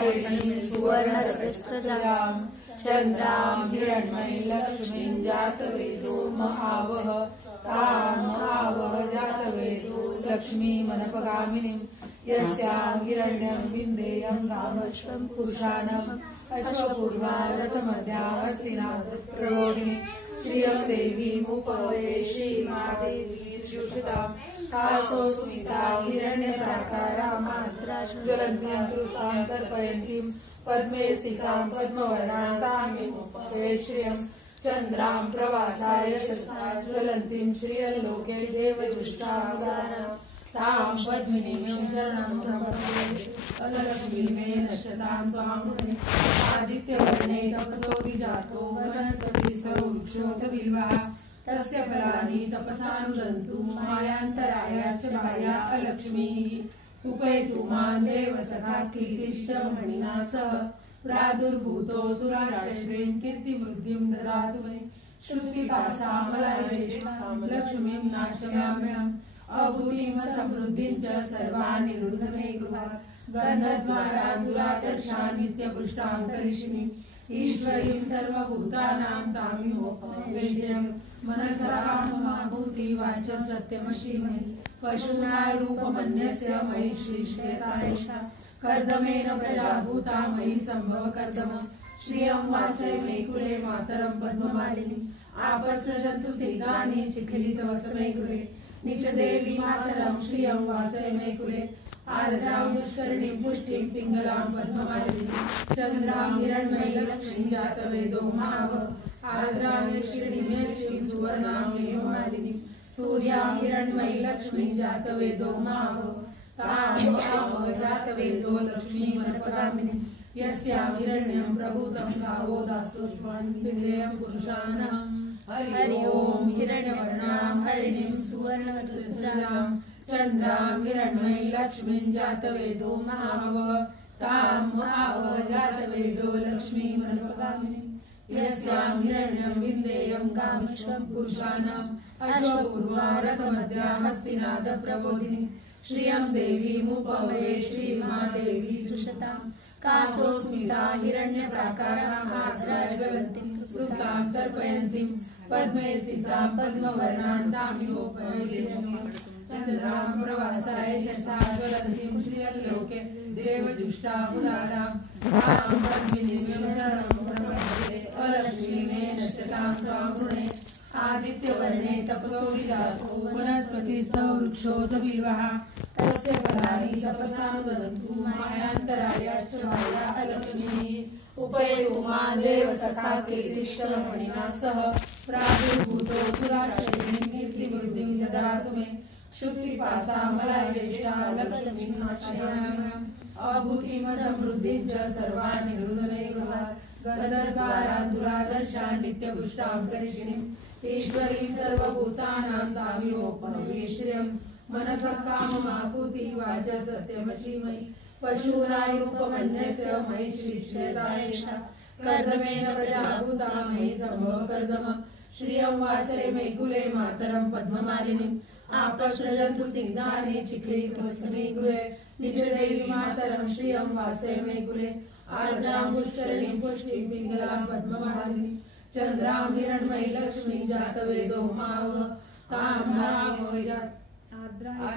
हरिणीं सुवर्णरजस्तजां चन्द्रां हिरण्मयीं लक्ष्मीं जातवेदो महावः तां महावः जातवेदो लक्ष्मीमनपगामिनीं यस्यां हिरण्यं विन्देयं कामश्वं पुरुषाणाम् अश्वपूर्वा रथमध्या हस्तिना प्रबोधिनी श्रियं देवीमुपवये श्रीमादेवी जुषतां कासोस्मिता हिरण्यप्राकारा मात्रा ज्वलन्तीं कृतां तर्पयन्तीं पद्मे स्थितां पद्मवर्णां तामिमुपवये श्रियं चन्द्रां प्रवासाय यशसा ज्वलन्तीं श्रियल्लोके देवजुष्टामुदारां तां पद्मिनीं शरणं प्रपद्ये अलक्ष्मीमे नश्यतां त्वां मुने आदित्यवर्णे तपसोऽधि जातो वनस्पतिस्तव वृक्षोऽथविल्वः तस्य फलानि तपसानुदन्तु मायान्तरायाश्च बाह्या अलक्ष्मीः उपैतु मां देवसखा कीर्तिश्च मणिना सह प्रादुर्भूतो सुराराश्रेण कीर्तिवृद्धिं ददातु मे श्रुतिपासामलयज्येष्ठां लक्ष्मीं नाशयाम्यहम् अभूतिं समृद्धिं च सर्वाणि रुद्ध मे गृहात् गन्धद्वारा दुरादर्शा नित्यपुष्टां करिष्यमि ईश्वरीं सर्वभूतानां तामिहोपवेश्यं मनसा काममाभूति वाचा सत्यमशीमहि पशूनां रूपमन्यस्य मयि श्रीश्वेतायशा कर्दमेन प्रजाभूता मयि सम्भव कर्दमः श्रियं वासे मे कुले मातरं पद्ममालिनीं आपस्रजन्तु स्निग्धानि चिखलितवसमे गृहे निचदेवी मातरं श्रियं वासे मे कुले आर्द्रां पुष्करिणीं पुष्टिं पिङ्गलां पद्ममालिनीं चन्द्रां हिरण्मयीं लक्ष्मीं जातवेदो महावः आर्द्रां यक्षिणीं यक्षीं सुवर्णां हेममालिनीं सूर्यां हिरण्मयीं लक्ष्मीं जातवेदो महावः तां महावः जातवेदो लक्ष्मीमनपगामिनीं यस्यां हिरण्यं प्रभूतं गावो दासोष्मान् विन्देयं पुरुषाणाम् हरि ओम हिरण्यवर्णां हरिणीं सुवर्णरजस्तजां चन्द्रां हिरण्मयीं लक्ष्मीं जातवेदो महावः तां महावः जातवेदो लक्ष्मीमनपगामिनीं यस्यां हिरण्यं विन्देयं कामश्वं पुरुषाणाम् अश्वपूर्वा रथमध्या हस्तिनाद प्रबोधिनी श्रियं देवीमुपवये श्रीमादेवी जुषतां कासोस्मिता हिरण्यप्राकारा मात्रा ज्वलन्तीं कृतां तर्पयन्तीं पद्मे स्थितां पद्मवर्णां तामिहोपवये चन्द्रां प्रवासाय यशसा ज्वलन्तीं श्रियल्लोके देवजुष्टामुदारां तां पद्मिनीं शरणं प्रपद्ये अलक्ष्मीमे नश्यतां त्वां मुने आदित्यवर्णे तपसोऽधि जातो वनस्पतिस्तव वृक्षोऽथविल्वः तस्य फलानि तपसानुदन्तु मायान्तरायाश्च बाह्या अलक्ष्मीः उपैतु मां देवसखा कीर्तिश्च मणिना सह प्रादुर्भूतो सुराश्रेण कीर्तिवृद्धिं ददातु मे श्रुतिपासामलयज्येष्ठा लक्ष्मीं नाशयाम्यहम् अभूतिं समृद्धिं च सर्वाणि रुद्ध मे गृहात् गन्धद्वारा दुरादर्शा नित्यपुष्टां करिष्यिणीम् ईश्वरीं सर्वभूतानां तामिहोपवेश्यं मनसा काममापूति वाचा सत्यमशीमहि पशूनां रूपमन्यस्य मयि श्रीश्वेतायशा कर्दमेन प्रजाभूता मयि सम्भव कर्दमः श्रियं वासे मे कुले मातरं पद्ममालिनीं आपस्रजन्तु स्निग्धानि चिखलितवसमे गृहे निजदेवी मातरं श्रियं वासे मे कुले आर्द्रां पुष्करिणीं पुष्टिं पिङ्गलां पद्ममालिनीं चन्द्रां हिरण्मयीं लक्ष्मीं जातवेदो महावः तां महावः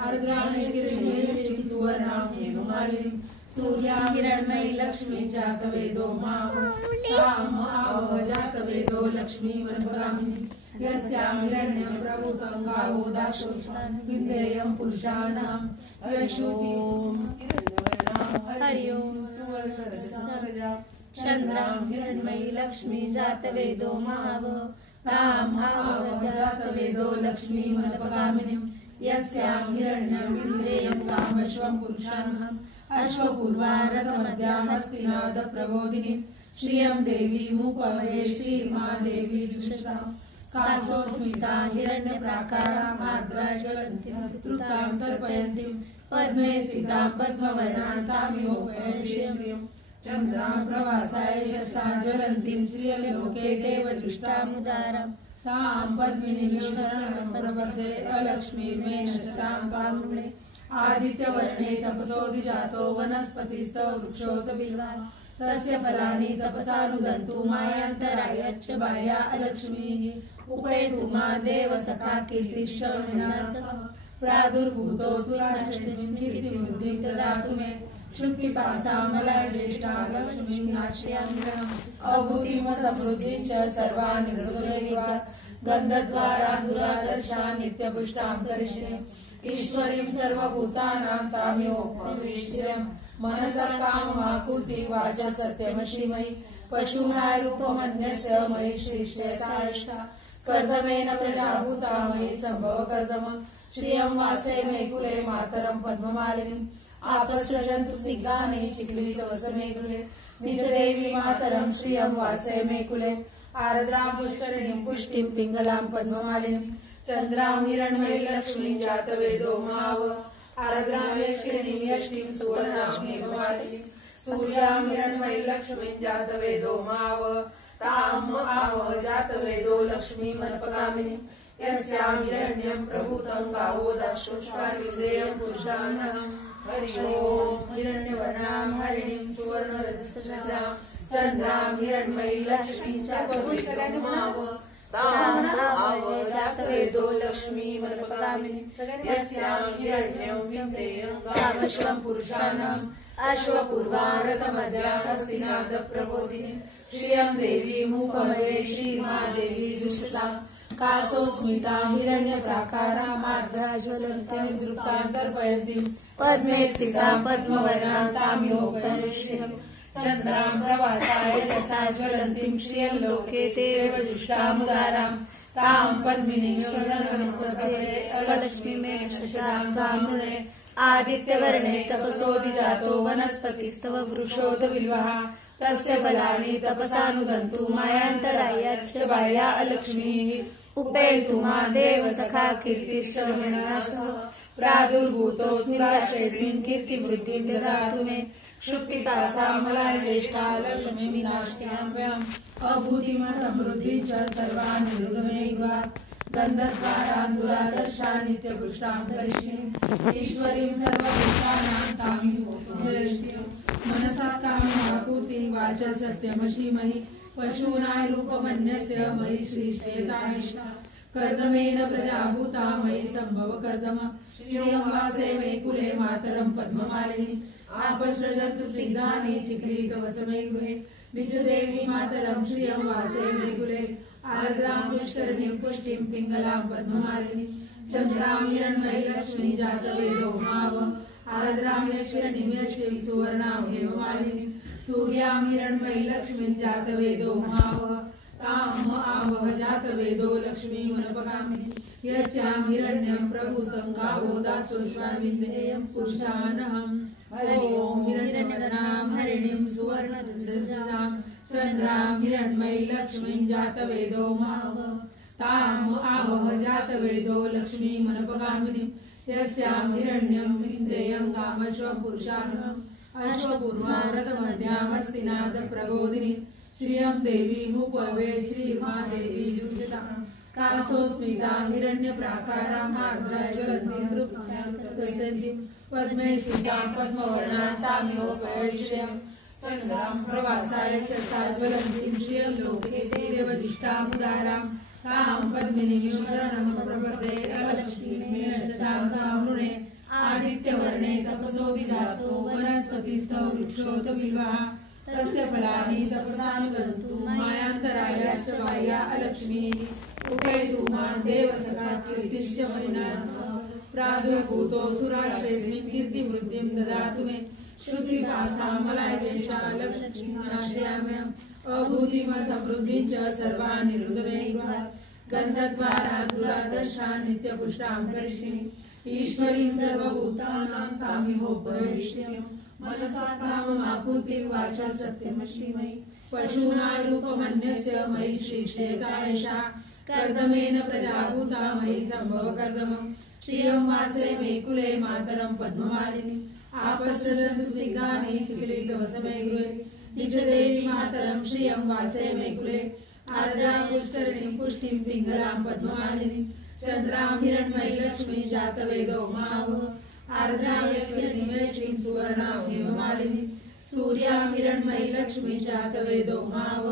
आर्द्रां यक्षिणीं सुवर्णां हेममालिनीं सूर्यां हिरण्मयीं लक्ष्मीं जातवेदो महावः तां महावः जातवेदो लक्ष्मीमनपगामिनीं यस्यां हिरण्यं प्रभूतं गावो दासोष्मान् विन्देयं पुरुषाणाम् हरि ओम चन्द्रां हिरण्मयीं लक्ष्मीं जातवेदो महावः तां महावः जातवेदो लक्ष्मीमनपगामिनीं यस्यां हिरण्यं विन्देयं कामश्वं पुरुषाणाम् अश्वपूर्वा रथमध्या हस्तिनाद प्रबोधिनी श्रियं देवीमुपवये श्रीमादेवी जुषतां कासोस्मिता हिरण्यप्राकारा मात्रा ज्वलन्तीं कृतां तर्पयन्तीं पद्मे स्थितां पद्मवर्णां तामिहोपवेश्यं चन्द्रां प्रवासाय यशसा ज्वलन्तीं श्रियल्लोके देवजुष्टामुदारां तां पद्मिनीं शरणं प्रपद्ये अलक्ष्मीर्मे नश्यतां त्वां मुने आदित्यवर्णे तपसोऽधिजातो वनस्पतिस्तव वृक्षोत बिल्वा तस्य फलानि तपसानुदन्तु मायान्तरायच्च बाह्या अलक्ष्मीः उपेतु मा देव सखा कीर्तिश्रवणेनासः प्रादुर्भूतो सुराष्ट्रेऽस्मिन् कीर्तिवृद्धिं ददातु मे शुक्तिपासामलज्येष्ठा लक्ष्मीं नाश्रयाम्यहम् अभूतिं समृद्धिं च सर्वान् हृदयैर्वा गन्धद्वारान्दुरादर्शा नित्यपुष्टां करिष्ये ईश्वरीं सर्वभूतानां ताम्योपविश्यम् मनसा काममाकुति वाचा सत्यमश्रीमयि पशूनाय रूपमन्यस्य मयि श्रीश्रेतायष्टा कर्दमेन प्रजाभूता मयि सम्भव कर्दम श्रियं वासे मे कुले मातरं पद्ममालिनीम् आपसृजन्तु स्निग्धानि चिक्लीतवस मे गृहे निजदेवी मातरं श्रियं वासे मे कुले आर्द्रां पुष्करिणीं पुष्टिं पिङ्गलां पद्ममालिनीं चन्द्रां हिरण्मयी लक्ष्मीं जातवेदो माव आर्द्रां यक्षिणीं यष्टिं सुवर्णां सूर्यां हिरण्मयी लक्ष्मीं जातवेदो माव ताम् आवह जातवेदो लक्ष्मीमनपगामिनीं यस्यां हिरण्यं प्रभूतं गावो दाक्षुष्पादिन्द्रियं पुरुषानहम् हरि ओम् हिरण्यवर्णां हरिणीं सुवर्णरजसजां चन्द्रां हिरण्मयी लक्ष्मीं जातवेदो माव ताम् आवह जातवेदो लक्ष्मीमनपगामिनीं यस्यां हिरण्यं विन्देयं गावश्वं पुरुषाणाम् अश्वपूर्वा रथमध्या हस्तिनाद प्रबोधिनी श्रियं देवी मुपमये श्रीमादेवी जुष्टां कासो स्मिता हिरण्यप्राकारा मार्द्रा ज्वलन्तीं दृप्तां तर्पयन्तीं पद्मे स्थितां पद्मवर्णां ताम्योपरिष्यम् चन्द्रां प्रवासाय यशसा ज्वलन्तीं श्रियं लोके देवजुष्टामुदारां तां पद्मिनीं शरणमनुप्रपदे अलक्ष्मीमेण शशदां तामृणे आदित्यवर्णे तपसोऽधिजातो वनस्पतिस्तव वृक्षोत बिल्वः तस्य फलानि तपसानुदन्तु मायान्तरायच्च बाह्या अलक्ष्मीः उपेतु मा देव सखा कीर्तिश्रवणेनासः प्रादुर्भूतो सुराष्ट्रेऽस्मिन् कीर्तिवृद्धिं ददातु मे शुक्तिपासामलज्येष्ठा लक्ष्मीं नाश्याम्यहम् अभूतिं समृद्धिं च सर्वान् हृदयैर्वा गन्धद्वारान्दुरादर्शा नित्यपुष्टां करिष्ये ईश्वरीं सर्वभूतानां तामिहोपविश्य मनसा काममाकुति वाचा सत्यमश्रीमयि पशूनाय रूपमन्यस्य मयि श्रीश्रेतायष्टा कर्दमेन प्रजाभूता मयि सम्भव कर्दम श्रियं वासे मे कुले मातरं पद्ममालिनीम् आपसृजन्तु स्निग्धानि चिक्लीतवस मे गृहे निजदेवी मातरं श्रियं वासे मे कुले आर्द्रां पुष्करिणीं पुष्टिं पिङ्गलां पद्ममालिनीं चन्द्रां हिरण्मयी लक्ष्मीं जातवेदो माव आर्द्रां यक्षिणीं यष्टिं सुवर्णां हेममालिनीं सूर्यां हिरण्मयी लक्ष्मीं जातवेदो माव ताम् आवह जातवेदो लक्ष्मीमनपगामिनीं यस्यां हिरण्यं प्रभूतं गावो दाक्षुष्पादिन्द्रियं पुरुषानहम् हरि ओम् हिरण्यवर्णां हरिणीं सुवर्णरजसजां चन्द्रां हिरण्मयी लक्ष्मीं जातवेदो माव ताम् आवह जातवेदो लक्ष्मीमनपगामिनीं यस्यां हिरण्यं विन्देयं गामश्वं पुरुषानहम् अश्वपूर्वा रथमध्यामस्तिनाद प्रबोधिनी श्रियं देवी मुपवे श्रीमादेवी जुष्टां कासो स्मिता हिरण्यप्राकारा मार्द्रा ज्वलन्तीं दृप्तां तर्पयन्तीं पद्मे स्थितां पद्मवर्णां ताम्योपविश्यम् चन्द्रां प्रवासाय यशसा ज्वलन्तीं श्रियं लोके देवजुष्टामुदारां तां पद्मिनीं शरणमनुप्रपदे अलक्ष्मीमेण शतां तामृणे आदित्यवर्णे तपसोऽधिजातो वनस्पतिस्तव वृक्षोत बिल्वः तस्य फलानि तपसानुदन्तु मायान्तरायच्च बाह्या अलक्ष्मीः उपेतु मा देव सखा कीर्तिश्रवणेनासः प्रादुर्भूतो सुराष्ट्रेऽस्मिन् कीर्तिवृद्धिं ददातु मे श्रुतिपासामलज्येष्ठा लक्ष्मीं नाश्याम्यहम् अभूतिं समृद्धिं च सर्वान् हृदयैर्वा गन्धद्वारान्दुरादर्शा नित्यपुष्टां करिष्ये ईश्वरीं सर्वभूतानां तामिहोपविश्यम् मनसा काममाकुति वाचा सत्यमश्रीमयि पशूनाय रूपमन्यस्य मयि श्रीश्रेतायशा कर्दमेन प्रजाभूता मयि सम्भव कर्दमम् श्रियं वासे मे कुले मातरं पद्ममालिनीम् आपसृजन्तु स्निग्धानि चिकिलीतवस मे गृहे निजदेवी मातरं श्रियं वासे मे कुले आर्द्रां पुष्करिणीं पुष्टिं पिङ्गलां पद्ममालिनीं चन्द्रां हिरण्मयी लक्ष्मीं जातवेदो माव आर्द्रां यत्किरणिमेष्टिं सुवर्णां हेममालिनीं सूर्यां हिरण्मयी लक्ष्मी जातवेदो माव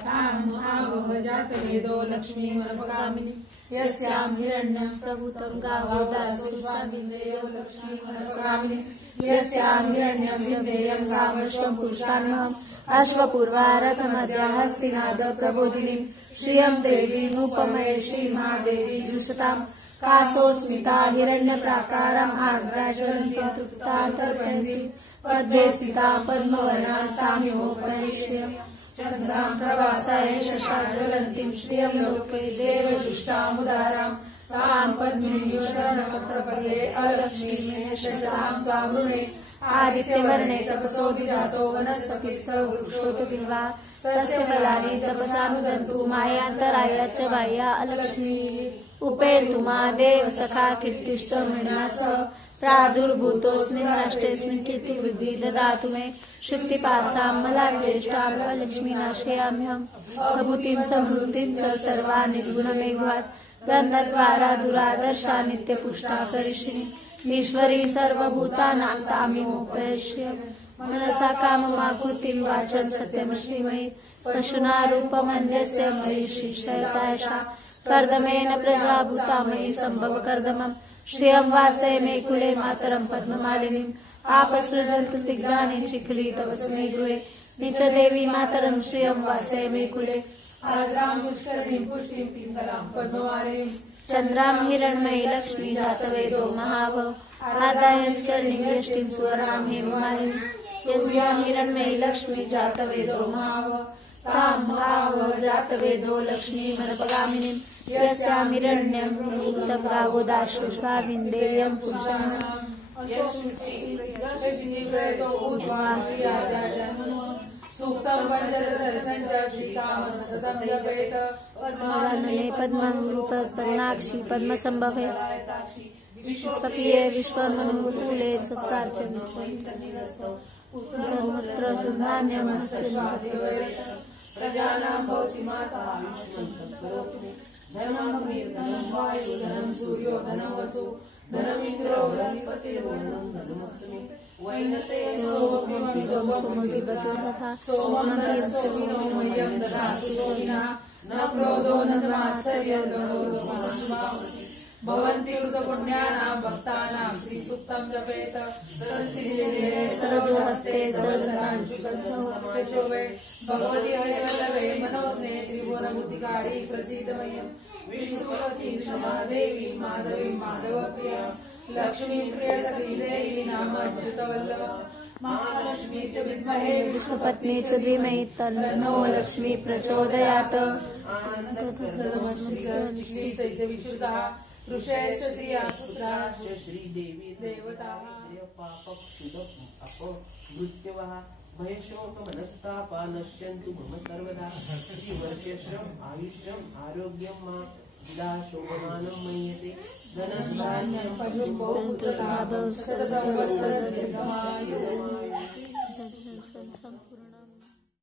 ताम् आवह जातवेदो लक्ष्मीमनपगामिनी यस्यां हिरण्यं प्रभूतं गावोदासुष्वाविन्देयो लक्ष्मीमनपगामिनी यस्यां हिरण्यं विन्देयं गावश्वं पुरुषान्नम् अश्वपूर्वारथमद्या हस्तिनाद प्रबोधिनीं श्रियं देवीमुपमये श्रीमहादेवी जुषताम् कासोस्मिता हिरण्यप्राकाराम् आर्द्रा ज्वलन्तीं तृप्तान्तर्पयन्तीं पद्मे स्थिता पद्मवर्णां तामिहोपनिष्यम् चन्द्रां प्रवासाय शशाज्वलन्तीं श्रियं लोके देवजुष्टामुदारां तां पद्मिनीं शरणप्रपदे अलक्ष्मीं शशां त्वामृणे आदित्यवर्णे तपसोऽधिजातो वनस्पतिस्थो वृक्षोऽतु बिल्वा तस्य फलानि तपसानुदन्तु मायान्तराय च बाह्या अलक्ष्मीः उपेन्तु मा देव सखा कीर्तिश्च मृणा सह प्रादुर्भूतोऽस्मिन् राष्ट्रेऽस्मिन् कीर्तिवृद्धि ददातु मे शुक्तिपासां मलाज्येष्ठाम् अलक्ष्मीनाशयाम्यहम् प्रभूतिं समृद्धिं च सर्वा निर्गुणमेघात् गन्धद्वारा दुरादर्शा नित्यपुष्टा करिष्यिनि ईश्वरी सर्वभूतानां तामिमुपैष्य मनसा काममाकुतिं वाचं सत्यं श्रीमयि पशुना रूपमन्यस्य मयि श्रीशैतायशा कर्दमेन प्रजाभूता मयि सम्भव कर्दमम् श्रियं वासय मे कुले मातरं पद्ममालिनीम् आपसृजन्तु स्निग्धानि चिखली तव स्मे गृहे निच देवी मातरं श्रियं वासय मे कुले आर्द्रां पुष्करणीं पुष्टिं पिङ्गलां पद्ममालिनीं चन्द्रां हिरण्मयी लक्ष्मी जातवेदो महाभव आदायंस्कर्णीं यष्टिं सुवर्णां हेममालिनीं यस्यां हिरण्मयी लक्ष्मी जातवेदो महाभव तां गावो जातवेदो लक्ष्मीमनपगामिनीं यस्यां हिरण्यं प्रभूतं गावोदाशुष्वाविन्देयं पुरुषाणाम् सूक्तं पञ्चदशरसं च श्रीकाम सततं जपेत पद्मानने पद्मरूपपद्मनाक्षी पद्मसम्भवे विश्वस्पतिये विश्वमनुकूले सत्कार्यन्मुत्र सुधान्यमस्तिर्मादेवैत प्रजानां भवसि माता धनं धनं वायु धनं सूर्यो धनं वसु धनमिन्द्रो बृहस्पतिर्वरुणं धनमस्मि वैनतेयो सोमपिबतो तथा सोममन्त्रस्विनो मह्यं ददातु सोमिनः न क्रोधो न मात्सर्यं न लोभः भवन्ति ऋतपुण्यानां भक्तानां श्रीसूक्तं जपेत सरजो हस्ते सर्वदाशुभस्मोपशोभे भगवति हरिवल्लभे मनोज्ञे त्रिभुवनबुद्धिकारी प्रसीद मह्यं विष्णुपत्नी क्षमादेवी माधवी माधवप्रिया लक्ष्मी प्रिय श्रीदेवी नाम अच्युतवल्लभ महालक्ष्मी च विद्महे विष्णुपत्नी च धीमहि तन्नो लक्ष्मी प्रचोदयात् विशुद्धः ऋषयश्च श्रिया पुत्राश्च श्रीदेवी देवता पापक्षुदपमृत्यवः भयशोकमनस्तापा नश्यन्तु मम सर्वदा श्रीवर्षेश्वरम् आयुष्यम् आरोग्यं मा विलाशोपमानं मय्यते धनं धान्यं पशुं बहुपुत्रलाभं सर्वसर्वसर्वसमायुः